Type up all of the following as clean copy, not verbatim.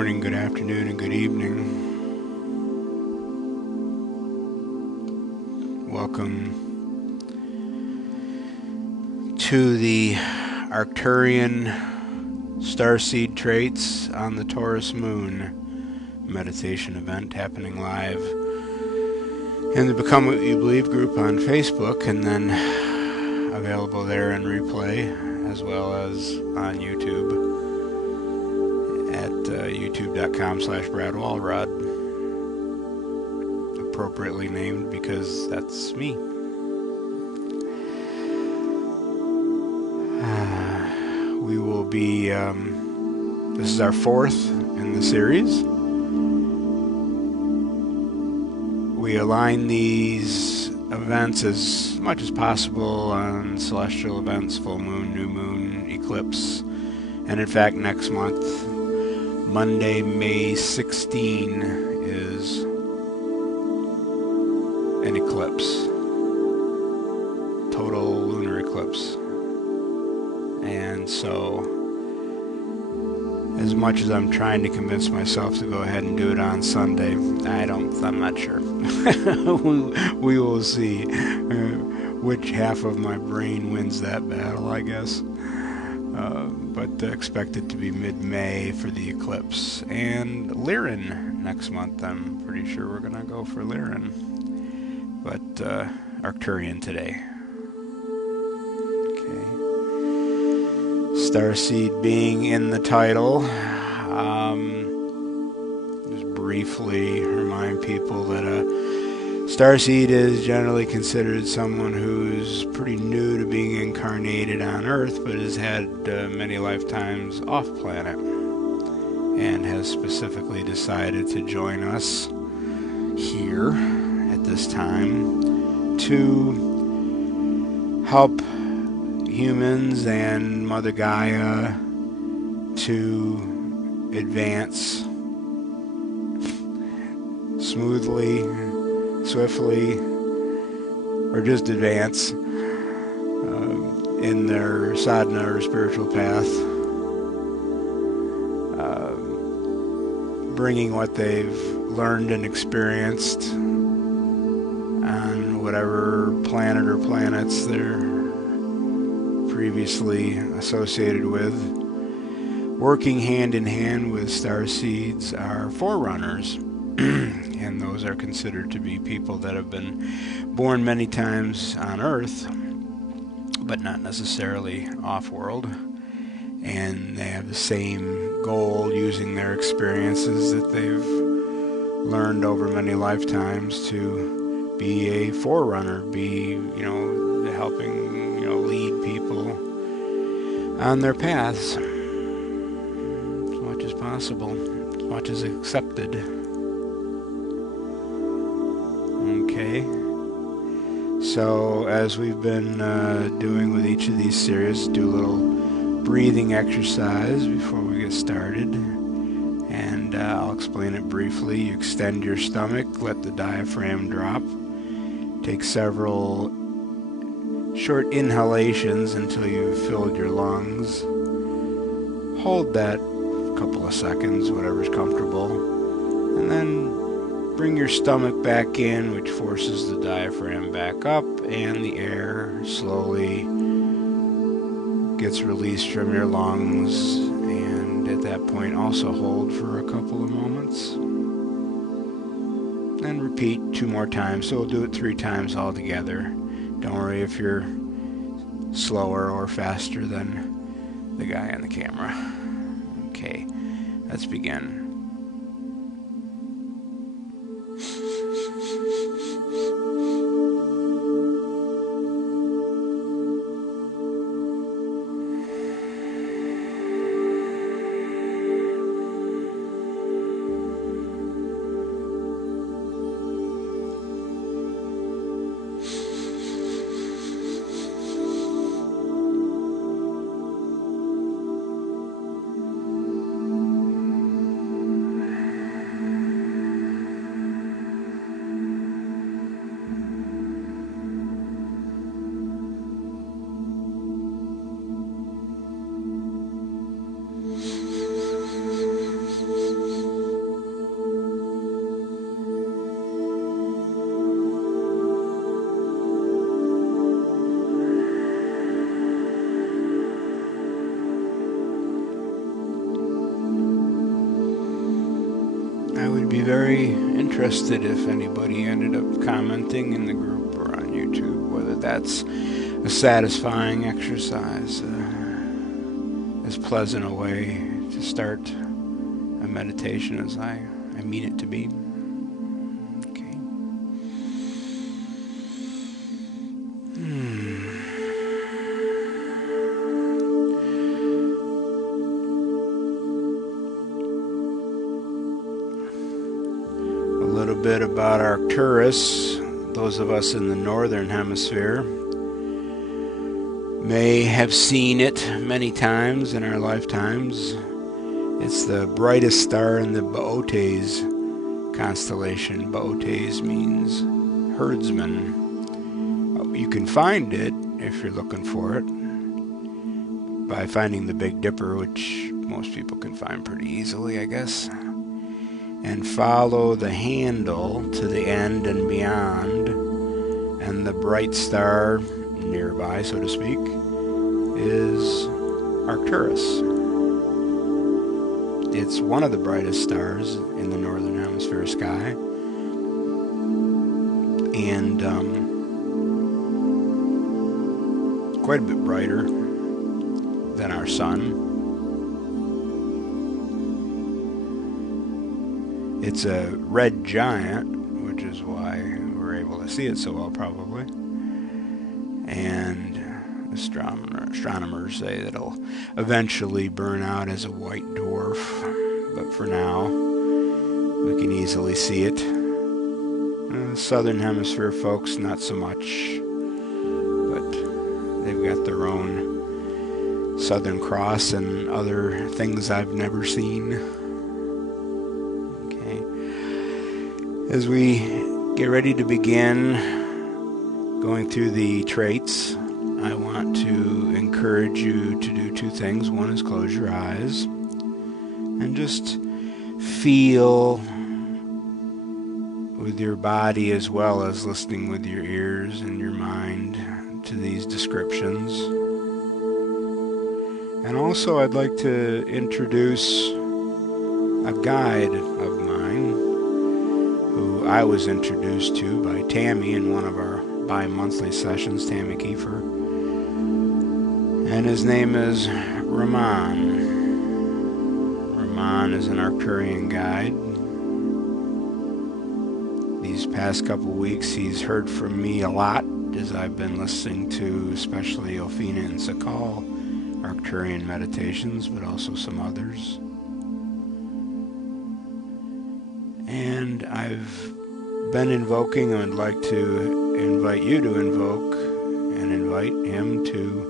morning, good afternoon, and good evening. Welcome to the Arcturian Starseed Traits on the Taurus moon meditation event happening live in the Become What You Believe group on Facebook, and then available there in replay as well as on YouTube at youtube.com/Walrod, appropriately named because that's me. We will be, this is our fourth in the series. We align these events as much as possible on celestial events, full moon, new moon, eclipse, and in fact next month, Monday, May 16 is an eclipse, total lunar eclipse. And so, as much as I'm trying to convince myself to go ahead and do it on Sunday, I'm not sure. we will see which half of my brain wins that battle, I guess. But expect it to be mid-May for the eclipse. And Lyran next month. I'm pretty sure we're going to go for Lyran. But Arcturian today. Okay. Starseed being in the title. Just briefly remind people that Starseed is generally considered someone who's pretty new to being incarnated on Earth, but has had many lifetimes off-planet, and has specifically decided to join us here at this time to help humans and Mother Gaia to advance smoothly, swiftly, or just advance in their sadhana or spiritual path, bringing what they've learned and experienced on whatever planet or planets they're previously associated with. Working hand in hand with starseeds are forerunners. And those are considered to be people that have been born many times on Earth, but not necessarily off-world. And they have the same goal, using their experiences that they've learned over many lifetimes, to be a forerunner, be, helping, lead people on their paths as much as possible, as much as accepted. Okay, so as we've been doing with each of these series, do a little breathing exercise before we get started, and I'll explain it briefly. You extend your stomach, let the diaphragm drop, take several short inhalations until you've filled your lungs. Hold that for a couple of seconds, whatever's comfortable, and then bring your stomach back in, which forces the diaphragm back up, and the air slowly gets released from your lungs. And at that point, also hold for a couple of moments. And repeat 2 more times, so we'll do it 3 times altogether. Don't worry if you're slower or faster than the guy on the camera. Okay, let's begin. be very interested if anybody ended up commenting in the group or on YouTube, whether that's a satisfying exercise, as pleasant a way to start a meditation as I mean it to be. Okay. A little bit about Arcturus. Those of us in the northern hemisphere may have seen it many times in our lifetimes. It's the brightest star in the Boötes constellation. Boötes means herdsman. You can find it, if you're looking for it, by finding the Big Dipper, which most people can find pretty easily, I guess. And follow the handle to the end and beyond, and the bright star nearby, so to speak, is Arcturus. It's one of the brightest stars in the northern hemisphere sky, and quite a bit brighter than our sun. It's a red giant, which is why we're able to see it so well, probably. And astronomers say that it'll eventually burn out as a white dwarf, but for now we can easily see it. Southern hemisphere folks, not so much, but they've got their own Southern Cross and other things I've never seen. Okay, as we get ready to begin going through the traits, I want to encourage you to do two things. One is close your eyes and just feel with your body as well as listening with your ears and your mind to these descriptions. And also I'd like to introduce a guide of mine who I was introduced to by Tammy in one of our bi-monthly sessions, Tammy Kiefer. And his name is Rahman. Rahman is an Arcturian guide. These past couple weeks he's heard from me a lot as I've been listening to especially Ophina and Sakal Arcturian meditations, but also some others. And I've been invoking and would like to invite you to invoke and invite him to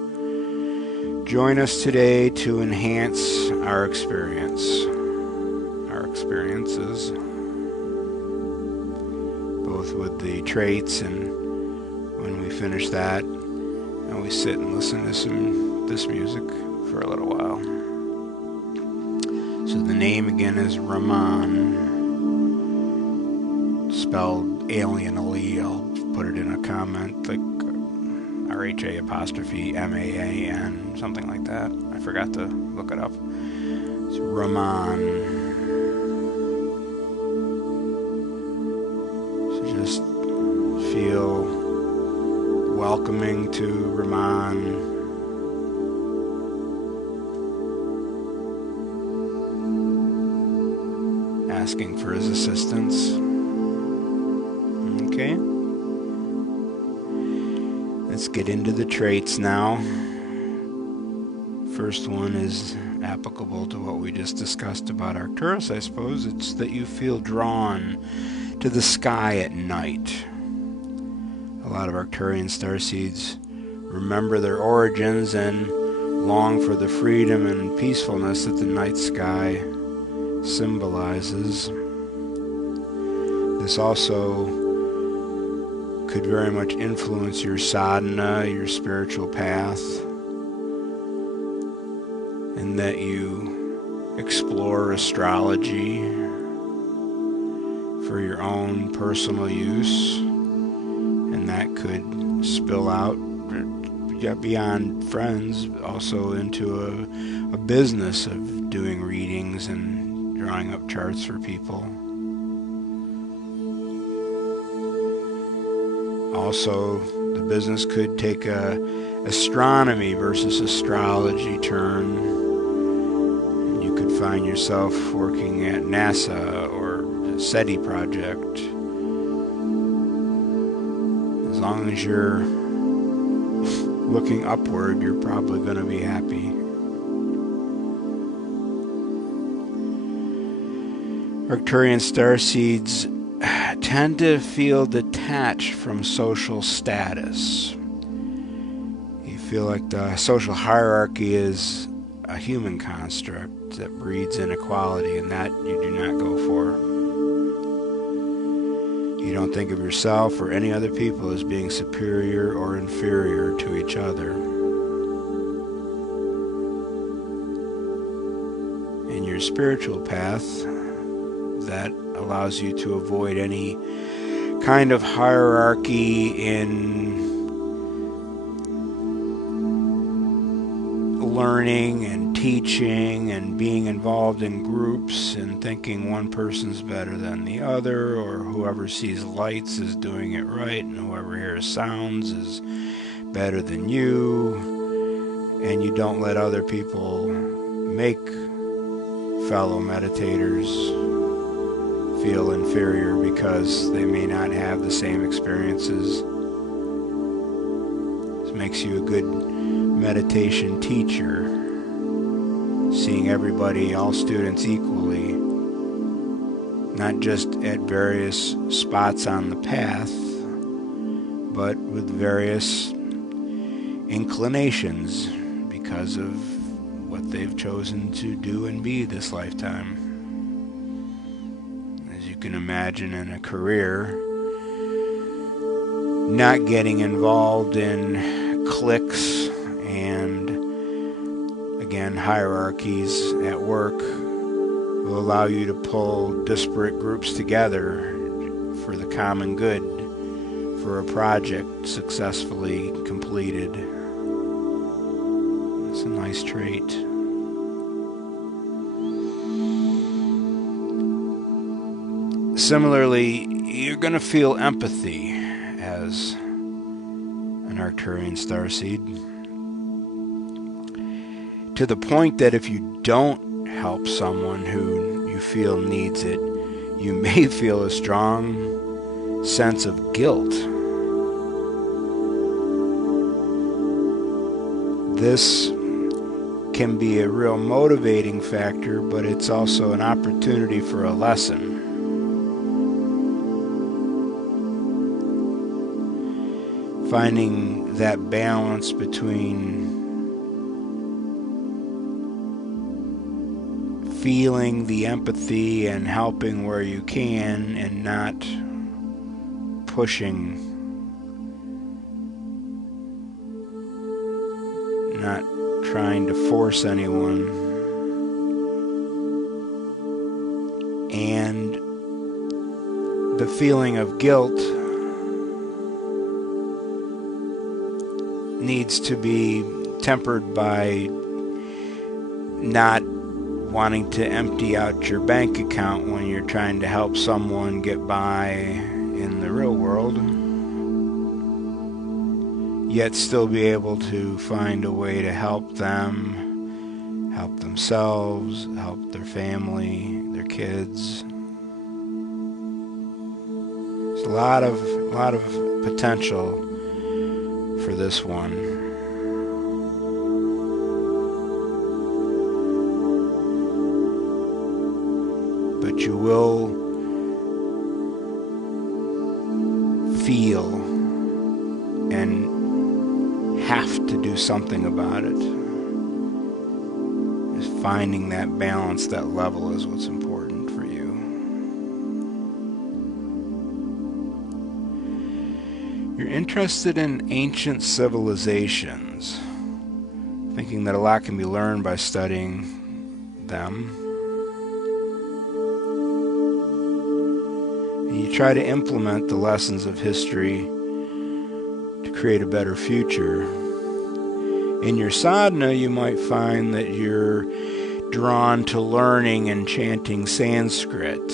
join us today to enhance our experiences, both with the traits, and when we finish that, and we sit and listen to this music for a little while. So the name again is Rahman, spelled alienly. I'll put it in a comment, like RHA_MAAN, something like that. I forgot to look it up. It's Rahman. So just feel welcoming to Rahman. Asking for his assistance. Okay. Let's get into the traits now. First one is applicable to what we just discussed about Arcturus, I suppose. It's that you feel drawn to the sky at night. A lot of Arcturian starseeds remember their origins and long for the freedom and peacefulness that the night sky symbolizes. This also could very much influence your sadhana, your spiritual path, and that you explore astrology for your own personal use, and that could spill out beyond friends, also into a business of doing readings and drawing up charts for people. Also, the business could take a astronomy versus astrology turn. You could find yourself working at NASA or the SETI project. As long as you're looking upward, you're probably going to be happy. Arcturian starseeds tend to feel detached from social status. You feel like the social hierarchy is a human construct that breeds inequality, and that you do not go for. You don't think of yourself or any other people as being superior or inferior to each other. In your spiritual path, that allows you to avoid any kind of hierarchy in learning and teaching and being involved in groups and thinking one person's better than the other, or whoever sees lights is doing it right and whoever hears sounds is better than you, and you don't let other people make fellow meditators feel inferior because they may not have the same experiences. This makes you a good meditation teacher, seeing everybody, all students equally, not just at various spots on the path, but with various inclinations because of what they've chosen to do and be this lifetime. As you can imagine, in a career, not getting involved in cliques and, again, hierarchies at work will allow you to pull disparate groups together for the common good, for a project successfully completed. It's a nice trait. Similarly, you're going to feel empathy as an Arcturian starseed, to the point that if you don't help someone who you feel needs it, you may feel a strong sense of guilt. This can be a real motivating factor, but it's also an opportunity for a lesson. Finding that balance between feeling the empathy and helping where you can and not pushing, not trying to force anyone, and the feeling of guilt needs to be tempered by not wanting to empty out your bank account when you're trying to help someone get by in the real world, yet still be able to find a way to help them, help themselves, help their family, their kids. There's a lot of potential for this one. But you will feel and have to do something about it. Just finding that balance, that level, is what's important for you. You're interested in ancient civilizations, thinking that a lot can be learned by studying them. And you try to implement the lessons of history to create a better future. In your sadhana, you might find that you're drawn to learning and chanting Sanskrit,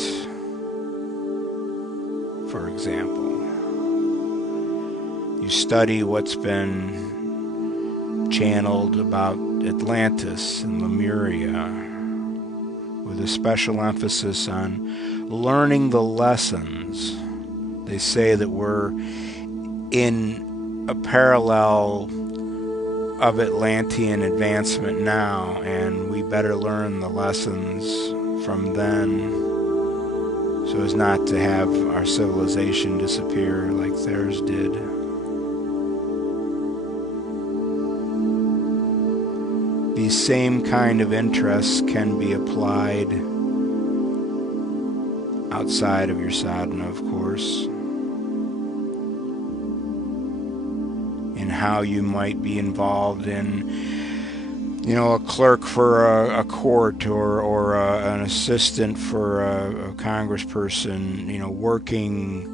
for example. you study what's been channeled about Atlantis and Lemuria, with a special emphasis on learning the lessons. They say that we're in a parallel of Atlantean advancement now, and we better learn the lessons from then so as not to have our civilization disappear like theirs did. These same kind of interests can be applied outside of your sadhana, of course, in how you might be involved in, a clerk for a court or an assistant for a congressperson, working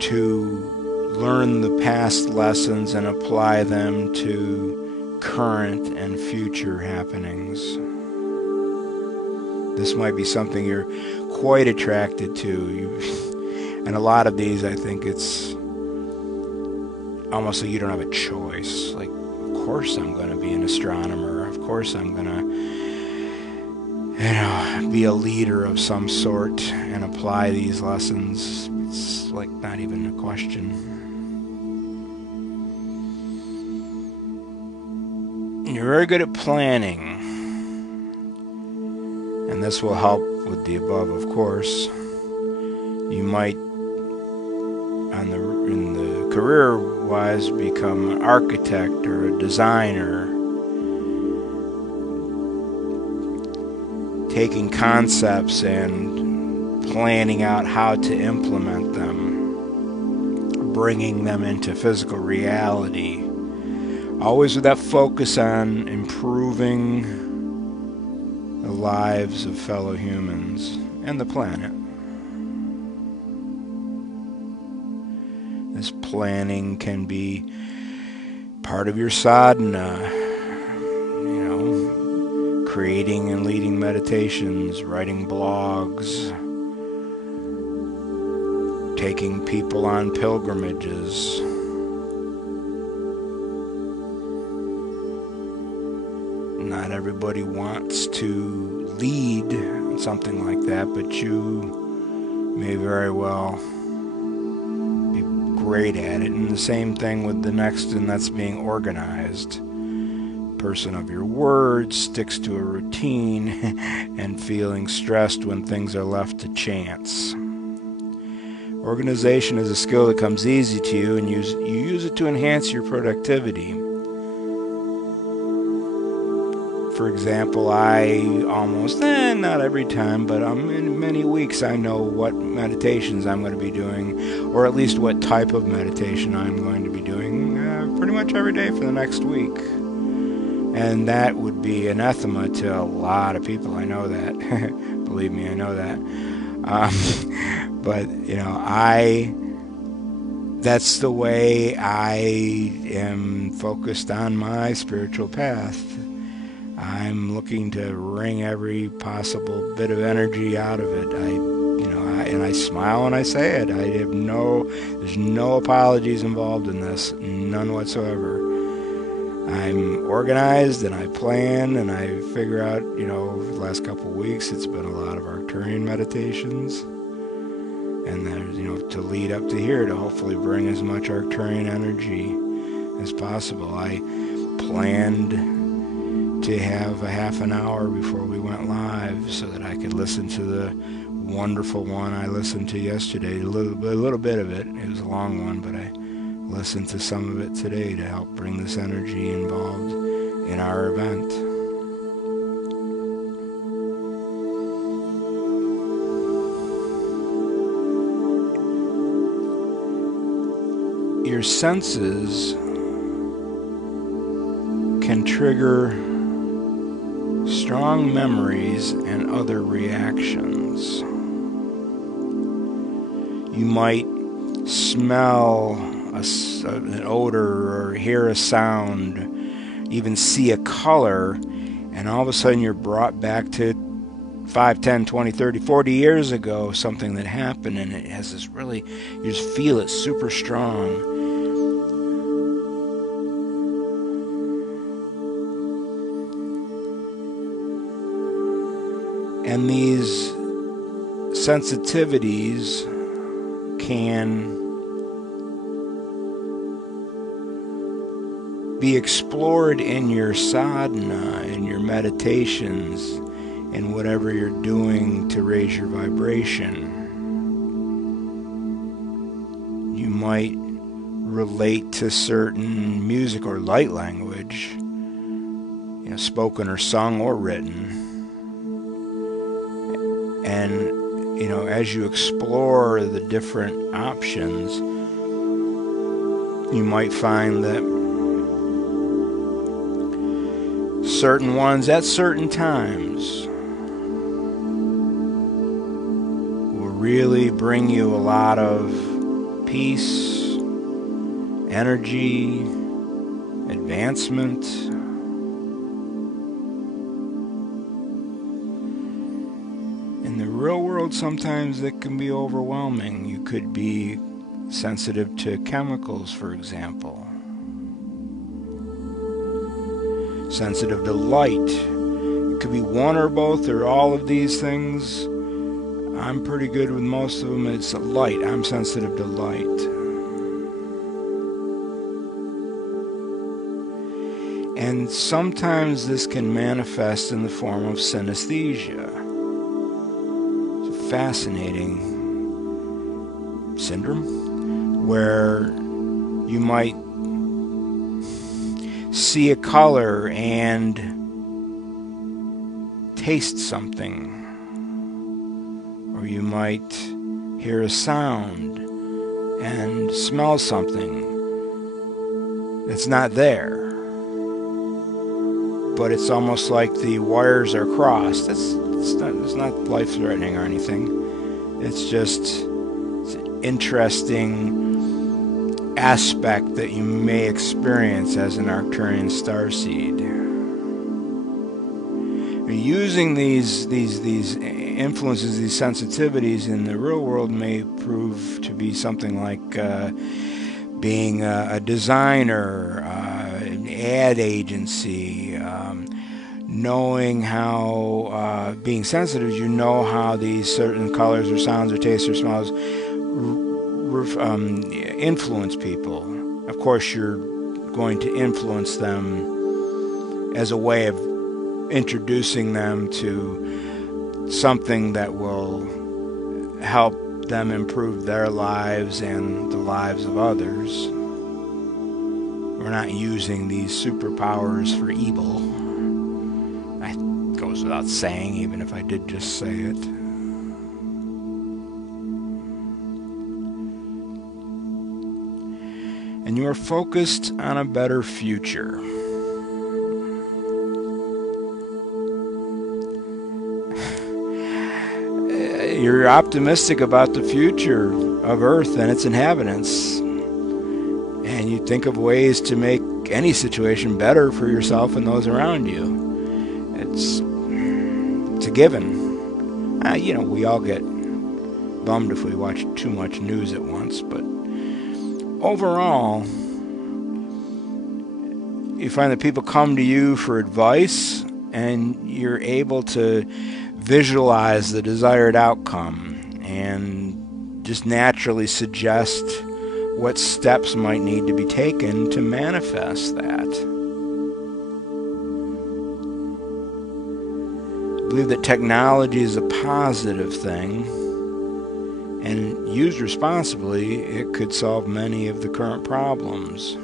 to learn the past lessons and apply them to current and future happenings. This might be something you're quite attracted to. And a lot of these, I think it's almost like you don't have a choice. Like, of course I'm going to be an astronomer. Of course I'm going to, be a leader of some sort and apply these lessons. It's like not even a question. You're very good at planning, and this will help with the above, of course. You might, in the career-wise, become an architect or a designer, taking concepts and planning out how to implement them, bringing them into physical reality. Always with that focus on improving the lives of fellow humans and the planet. This planning can be part of your sadhana, creating and leading meditations, writing blogs, taking people on pilgrimages. Not everybody wants to lead something like that, but you may very well be great at it. And the same thing with the next, and that's being organized. Person of your word, sticks to a routine, and feeling stressed when things are left to chance. Organization is a skill that comes easy to you, and you use it to enhance your productivity. For example, I almost, not every time, but in many weeks I know what meditations I'm going to be doing, or at least what type of meditation I'm going to be doing pretty much every day for the next week. And that would be anathema to a lot of people. I know that. Believe me, I know that. But, that's the way I am focused on my spiritual path. I'm looking to wring every possible bit of energy out of it. I smile when I say it. There's no apologies involved in this, none whatsoever. I'm organized and I plan and I figure out, the last couple of weeks it's been a lot of Arcturian meditations. And there's, to lead up to here to hopefully bring as much Arcturian energy as possible. I planned to have a half an hour before we went live so that I could listen to the wonderful one I listened to yesterday. A little bit of it. It was a long one, but I listened to some of it today to help bring this energy involved in our event. Your senses can trigger strong memories and other reactions. You might smell an odor or hear a sound, even see a color, and all of a sudden you're brought back to 5, 10, 20, 30, 40 years ago, something that happened, and it has this really, you just feel it super strong. And these sensitivities can be explored in your sadhana, in your meditations, in whatever you're doing to raise your vibration. You might relate to certain music or light language, spoken or sung or written. And, as you explore the different options, you might find that certain ones at certain times will really bring you a lot of peace, energy, advancement. In the real world, sometimes it can be overwhelming. You could be sensitive to chemicals, for example. Sensitive to light. It could be one or both or all of these things. I'm pretty good with most of them. It's light. I'm sensitive to light. And sometimes this can manifest in the form of synesthesia. It's a fascinating syndrome where you might see a color and taste something, or you might hear a sound and smell something that's not there, but it's almost like the wires are crossed. It's not life-threatening or anything. It's just an interesting aspect that you may experience as an Arcturian starseed. Using these influences, these sensitivities in the real world may prove to be something like being a designer, an ad agency, knowing how, being sensitive, you know how these certain colors or sounds or tastes or smells influence people. Of course, you're going to influence them as a way of introducing them to something that will help them improve their lives and the lives of others. We're not using these superpowers for evil. That goes without saying, even if I did just say it. And you are focused on a better future. You're optimistic about the future of Earth and its inhabitants. And you think of ways to make any situation better for yourself and those around you. It's a given. We all get bummed if we watch too much news at once, but overall, you find that people come to you for advice, and you're able to visualize the desired outcome and just naturally suggest what steps might need to be taken to manifest that. I believe that technology is a positive thing, and used responsibly, it could solve many of the current problems.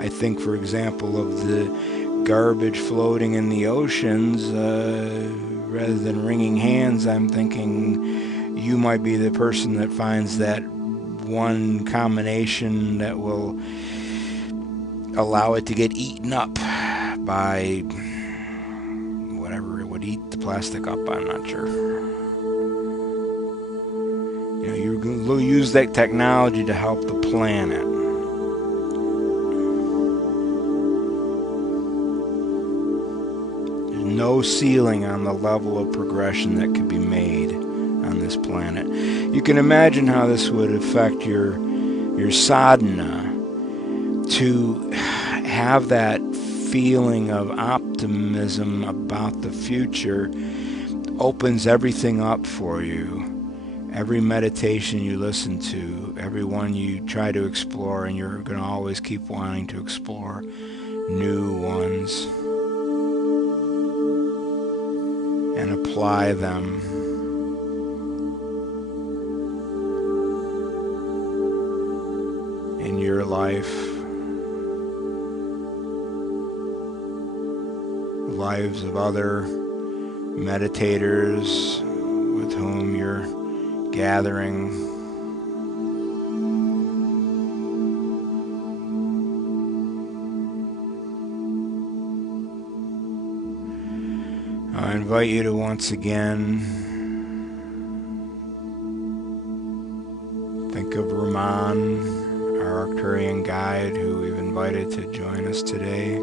I think, for example, of the garbage floating in the oceans. Rather than wringing hands, I'm thinking you might be the person that finds that one combination that will allow it to get eaten up by whatever it would eat the plastic up. I'm not sure. You're going to use that technology to help the planet. There's no ceiling on the level of progression that could be made on this planet. You can imagine how this would affect your sadhana to have that feeling of optimism about the future opens everything up for you. Every meditation you listen to, every one you try to explore, and you're going to always keep wanting to explore new ones and apply them. In your life, the lives of other meditators with whom you're gathering. I invite you to once again think of Rahman, our Arcturian guide, who we've invited to join us today.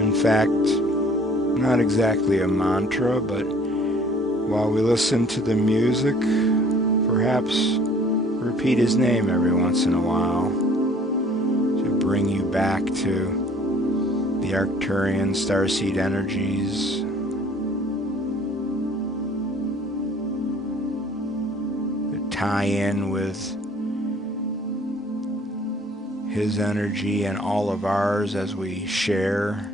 In fact, not exactly a mantra, but while we listen to the music, perhaps repeat his name every once in a while to bring you back to the Arcturian Starseed energies. To tie in with his energy and all of ours as we share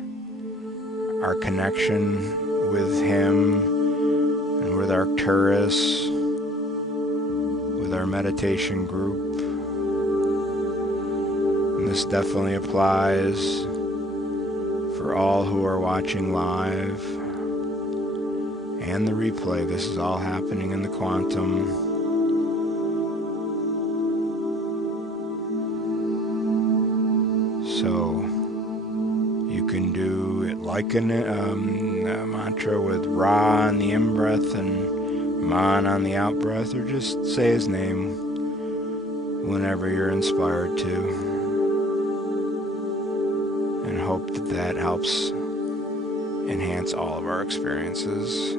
our connection with him and with Arcturus, with our meditation group. And this definitely applies for all who are watching live and the replay. This is all happening in the quantum. So you can do it like a mantra with Ra on the in-breath and Man on the out-breath, or just say his name whenever you're inspired to. And hope that that helps enhance all of our experiences.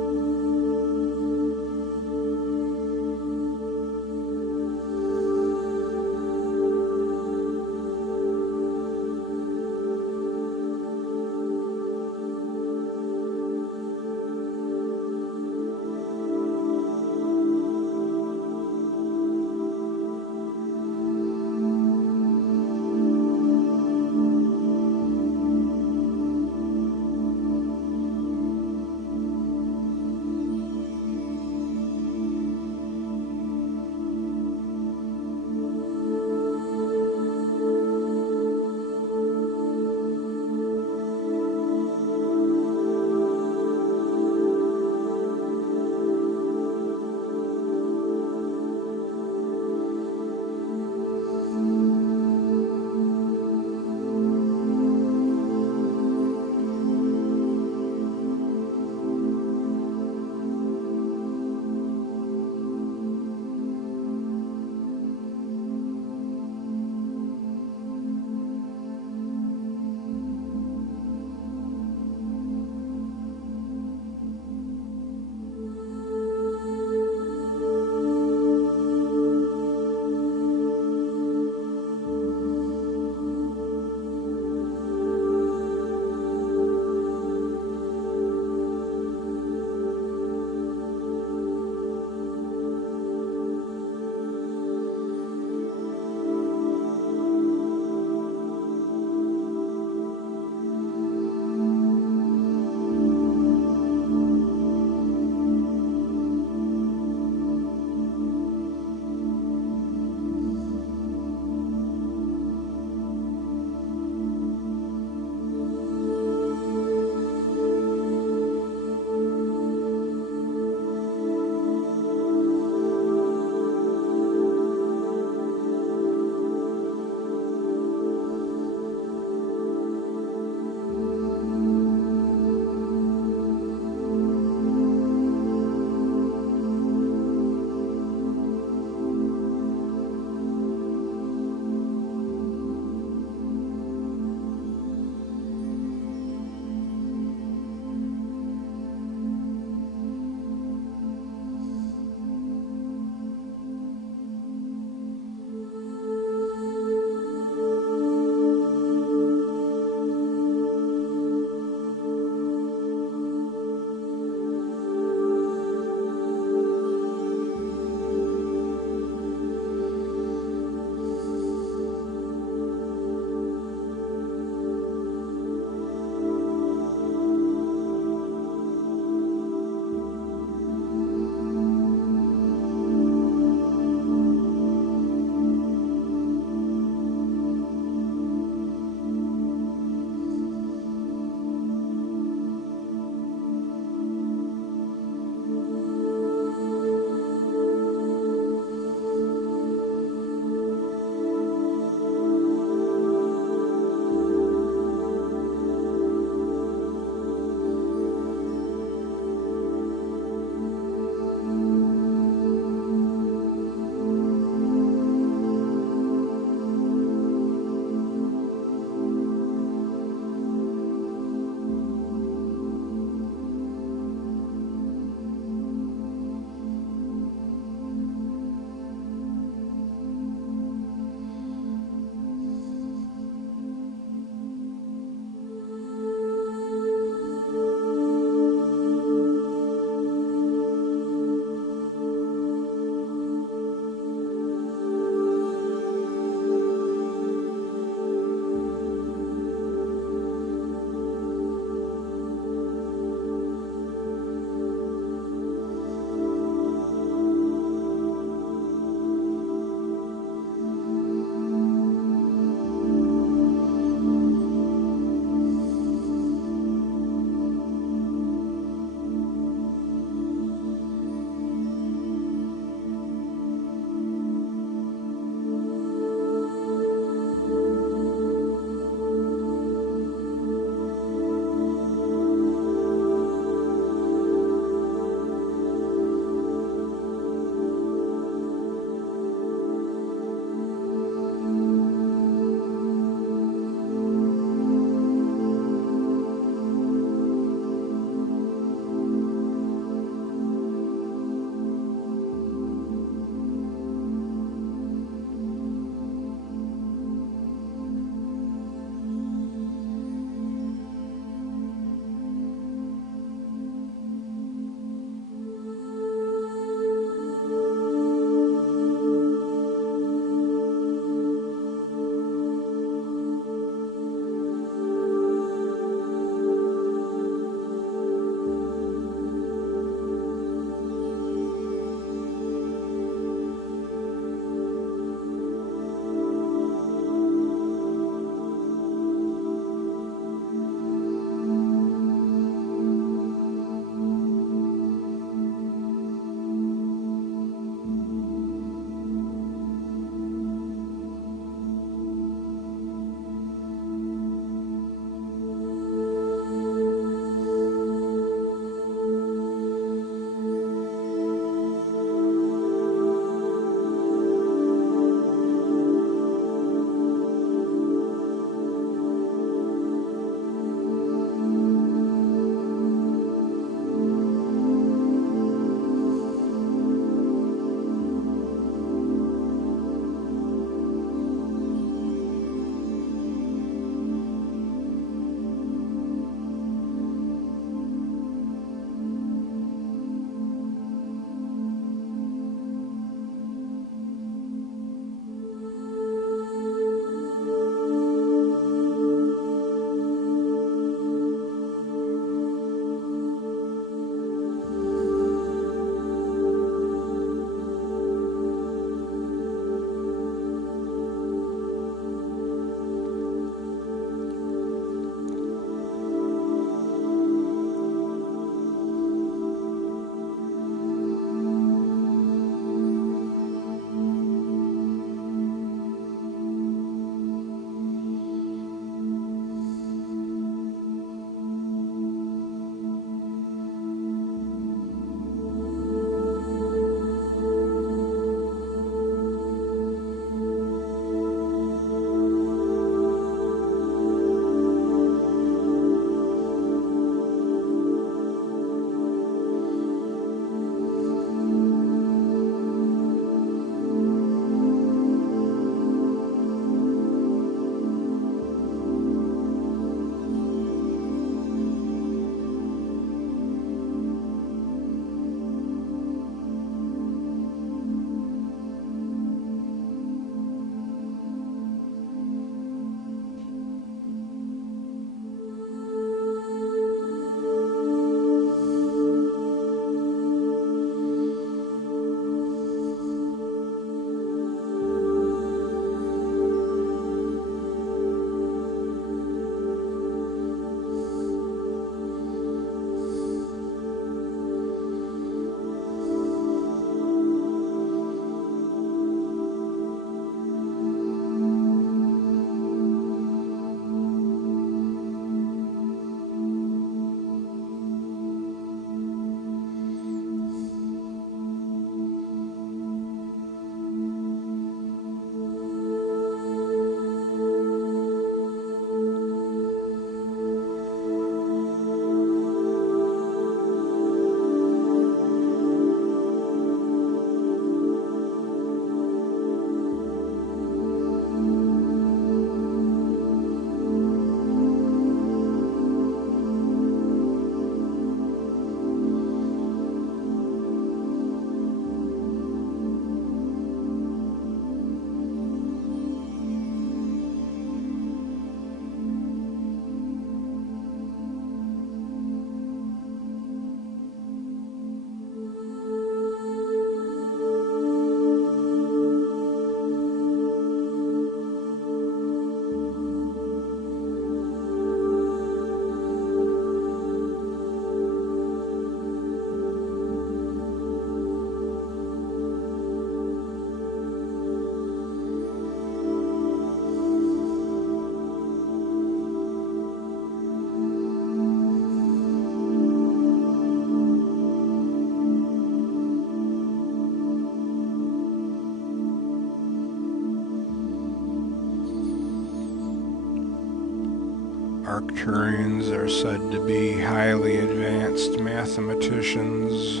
Arcturians are said to be highly advanced mathematicians.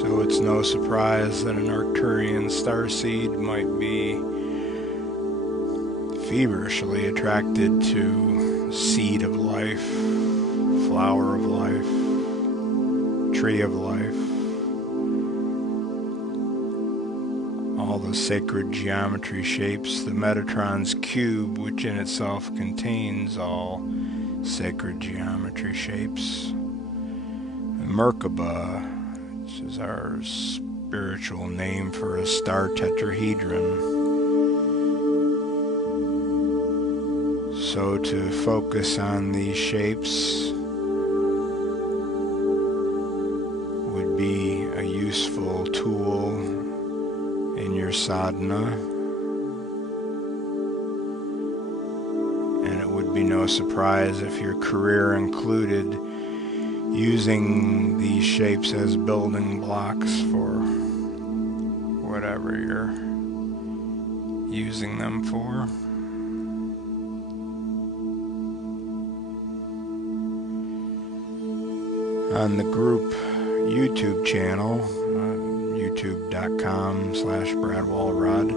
So it's no surprise that an Arcturian starseed might be feverishly attracted to seed of life, flower of life, tree of life, all the sacred geometry shapes, the Metatron's cube, which in itself contains all sacred geometry shapes, the Merkaba, which is our spiritual name for a star tetrahedron. So to focus on these shapes would be a useful tool in your sadhana, and it would be no surprise if your career included using these shapes as building blocks for whatever you're using them for. On the group YouTube channel, youtube.com/BradWalrod,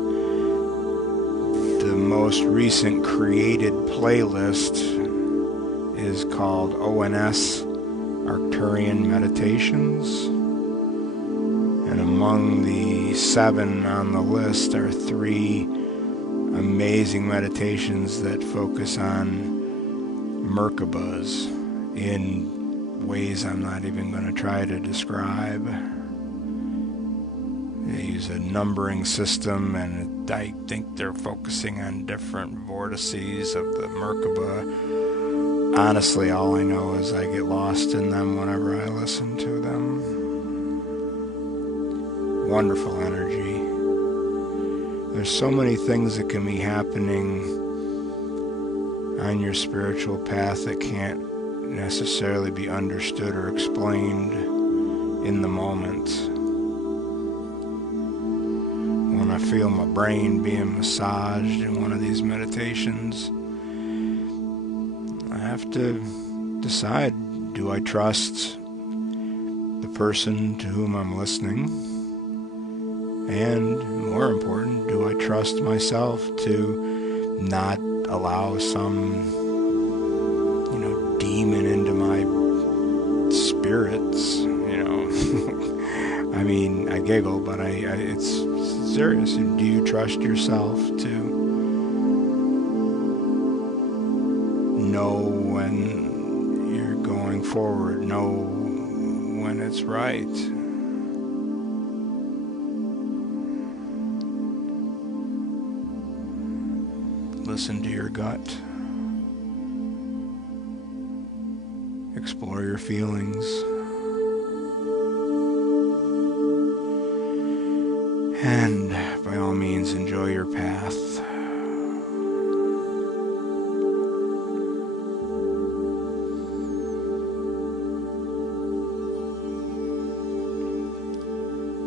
the most recent created playlist is called ONS Arcturian Meditations, and among the 7 on the list are 3 amazing meditations that focus on Merkabas in ways I'm not even going to try to describe. They use a numbering system, and I think they're focusing on different vortices of the Merkaba. Honestly, all I know is I get lost in them whenever I listen to them. Wonderful energy. There's so many things that can be happening on your spiritual path that can't necessarily be understood or explained in the moment. When I feel my brain being massaged in one of these meditations, I have to decide, do I trust the person to whom I'm listening? And more important, do I trust myself to not allow some demon into my spirits, I mean, I giggle, but it's serious. Do you trust yourself to know when you're going forward, know when it's right? Listen to your gut. Explore your feelings. And by all means, enjoy your path.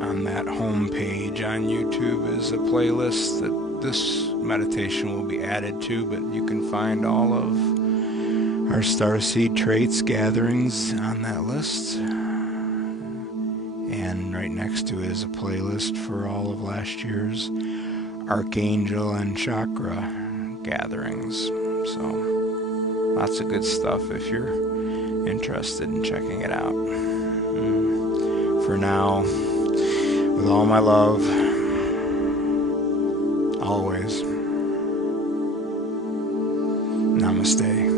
On that home page on YouTube is a playlist that this meditation will be added to, but you can find all of our Starseed Traits gatherings on that list. And right next to it is a playlist for all of last year's Archangel and Chakra gatherings. So, lots of good stuff if you're interested in checking it out. For now, with all my love, always, namaste.